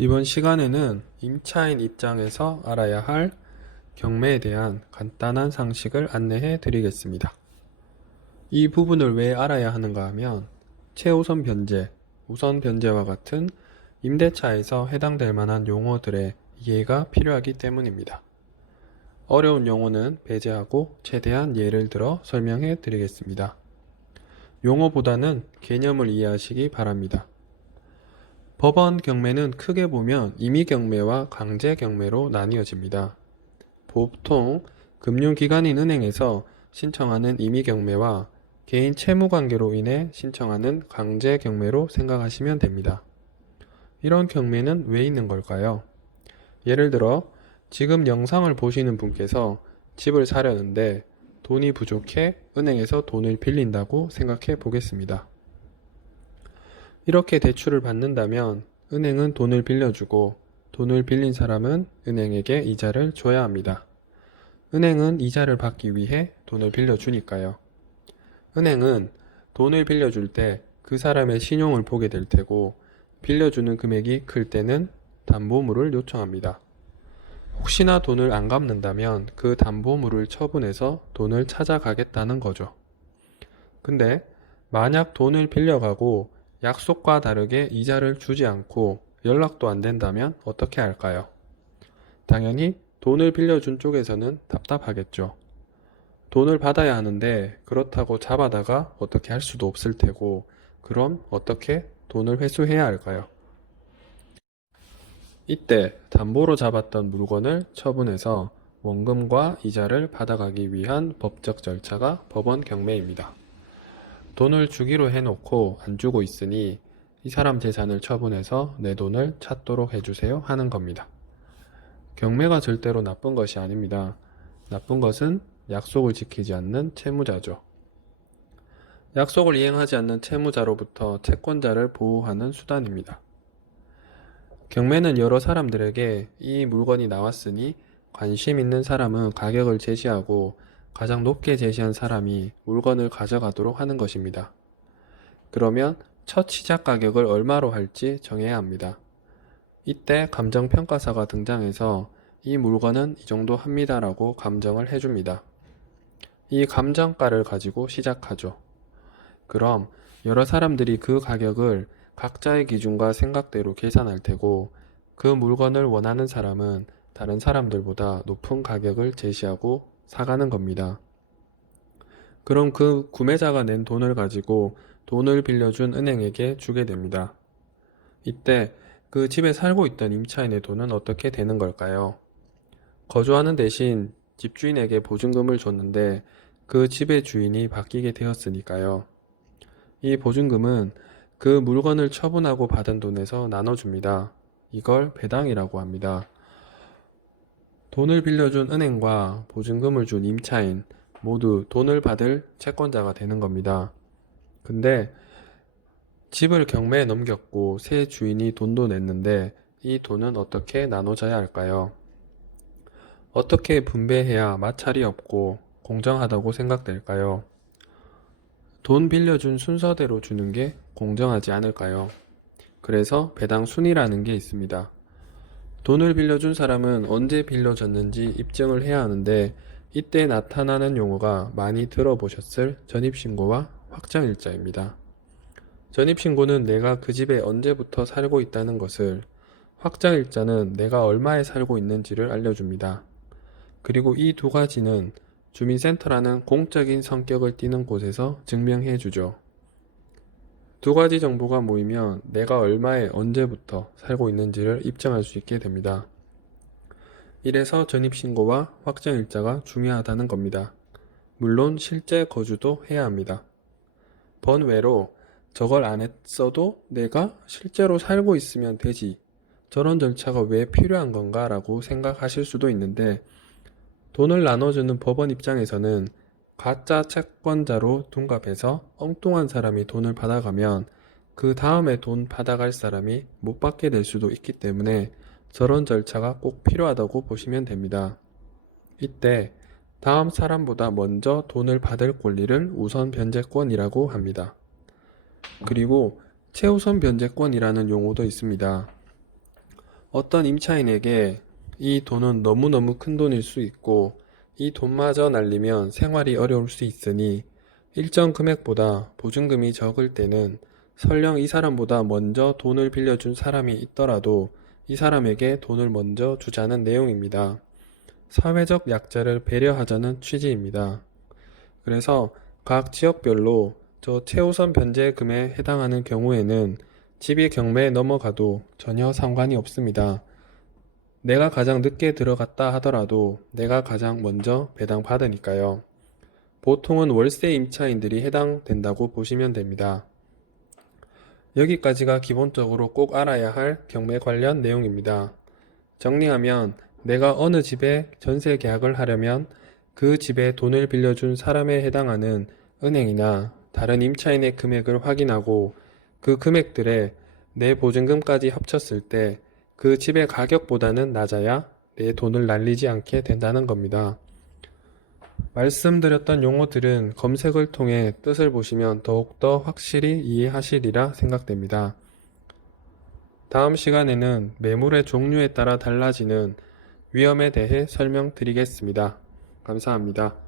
이번 시간에는 임차인 입장에서 알아야 할 경매에 대한 간단한 상식을 안내해 드리겠습니다. 이 부분을 왜 알아야 하는가 하면 최우선 변제, 우선 변제와 같은 임대차에서 해당될 만한 용어들의 이해가 필요하기 때문입니다. 어려운 용어는 배제하고 최대한 예를 들어 설명해 드리겠습니다. 용어보다는 개념을 이해하시기 바랍니다. 법원 경매는 크게 보면 임의경매와 강제경매로 나뉘어집니다. 보통 금융기관인 은행에서 신청하는 임의경매와 개인 채무관계로 인해 신청하는 강제경매로 생각하시면 됩니다. 이런 경매는 왜 있는 걸까요? 예를 들어 지금 영상을 보시는 분께서 집을 사려는데 돈이 부족해 은행에서 돈을 빌린다고 생각해 보겠습니다. 이렇게 대출을 받는다면 은행은 돈을 빌려주고 돈을 빌린 사람은 은행에게 이자를 줘야 합니다. 은행은 이자를 받기 위해 돈을 빌려주니까요. 은행은 돈을 빌려줄 때 그 사람의 신용을 보게 될 테고 빌려주는 금액이 클 때는 담보물을 요청합니다. 혹시나 돈을 안 갚는다면 그 담보물을 처분해서 돈을 찾아가겠다는 거죠. 근데 만약 돈을 빌려가고 약속과 다르게 이자를 주지 않고 연락도 안 된다면 어떻게 할까요? 당연히 돈을 빌려준 쪽에서는 답답하겠죠. 돈을 받아야 하는데 그렇다고 잡아다가 어떻게 할 수도 없을 테고, 그럼 어떻게 돈을 회수해야 할까요? 이때 담보로 잡았던 물건을 처분해서 원금과 이자를 받아가기 위한 법적 절차가 법원 경매입니다. 돈을 주기로 해놓고 안 주고 있으니 이 사람 재산을 처분해서 내 돈을 찾도록 해주세요 하는 겁니다. 경매가 절대로 나쁜 것이 아닙니다. 나쁜 것은 약속을 지키지 않는 채무자죠. 약속을 이행하지 않는 채무자로부터 채권자를 보호하는 수단입니다. 경매는 여러 사람들에게 이 물건이 나왔으니 관심 있는 사람은 가격을 제시하고 가장 높게 제시한 사람이 물건을 가져가도록 하는 것입니다. 그러면 첫 시작 가격을 얼마로 할지 정해야 합니다. 이때 감정평가사가 등장해서 이 물건은 이 정도 합니다라고 감정을 해줍니다. 이 감정가를 가지고 시작하죠. 그럼 여러 사람들이 그 가격을 각자의 기준과 생각대로 계산할 테고 그 물건을 원하는 사람은 다른 사람들보다 높은 가격을 제시하고 사가는 겁니다. 그럼 그 구매자가 낸 돈을 가지고 돈을 빌려준 은행에게 주게 됩니다. 이때 그 집에 살고 있던 임차인의 돈은 어떻게 되는 걸까요? 거주하는 대신 집주인에게 보증금을 줬는데 그 집의 주인이 바뀌게 되었으니까요. 이 보증금은 그 물건을 처분하고 받은 돈에서 나눠줍니다. 이걸 배당이라고 합니다. 돈을 빌려준 은행과 보증금을 준 임차인 모두 돈을 받을 채권자가 되는 겁니다. 근데 집을 경매에 넘겼고 새 주인이 돈도 냈는데 이 돈은 어떻게 나눠져야 할까요? 어떻게 분배해야 마찰이 없고 공정하다고 생각될까요? 돈 빌려준 순서대로 주는 게 공정하지 않을까요? 그래서 배당 순이라는 게 있습니다. 돈을 빌려준 사람은 언제 빌려줬는지 입증을 해야 하는데 이때 나타나는 용어가 많이 들어보셨을 전입신고와 확정일자입니다. 전입신고는 내가 그 집에 언제부터 살고 있다는 것을, 확정일자는 내가 얼마에 살고 있는지를 알려줍니다. 그리고 이 두 가지는 주민센터라는 공적인 성격을 띠는 곳에서 증명해 주죠. 두 가지 정보가 모이면 내가 얼마에 언제부터 살고 있는지를 입증할 수 있게 됩니다. 이래서 전입신고와 확정일자가 중요하다는 겁니다. 물론 실제 거주도 해야 합니다. 번외로 저걸 안 했어도 내가 실제로 살고 있으면 되지, 저런 절차가 왜 필요한 건가 라고 생각하실 수도 있는데, 돈을 나눠주는 법원 입장에서는 가짜 채권자로 둔갑해서 엉뚱한 사람이 돈을 받아가면 그 다음에 돈 받아갈 사람이 못 받게 될 수도 있기 때문에 저런 절차가 꼭 필요하다고 보시면 됩니다. 이때 다음 사람보다 먼저 돈을 받을 권리를 우선 변제권이라고 합니다. 그리고 최우선 변제권이라는 용어도 있습니다. 어떤 임차인에게 이 돈은 너무너무 큰 돈일 수 있고 이 돈마저 날리면 생활이 어려울 수 있으니 일정 금액보다 보증금이 적을 때는 설령 이 사람보다 먼저 돈을 빌려준 사람이 있더라도 이 사람에게 돈을 먼저 주자는 내용입니다. 사회적 약자를 배려하자는 취지입니다. 그래서 각 지역별로 저 최우선 변제금에 해당하는 경우에는 집이 경매에 넘어가도 전혀 상관이 없습니다. 내가 가장 늦게 들어갔다 하더라도 내가 가장 먼저 배당받으니까요. 보통은 월세 임차인들이 해당된다고 보시면 됩니다. 여기까지가 기본적으로 꼭 알아야 할 경매 관련 내용입니다. 정리하면 내가 어느 집에 전세 계약을 하려면 그 집에 돈을 빌려준 사람에 해당하는 은행이나 다른 임차인의 금액을 확인하고 그 금액들에 내 보증금까지 합쳤을 때 그 집의 가격보다는 낮아야 내 돈을 날리지 않게 된다는 겁니다. 말씀드렸던 용어들은 검색을 통해 뜻을 보시면 더욱더 확실히 이해하시리라 생각됩니다. 다음 시간에는 매물의 종류에 따라 달라지는 위험에 대해 설명드리겠습니다. 감사합니다.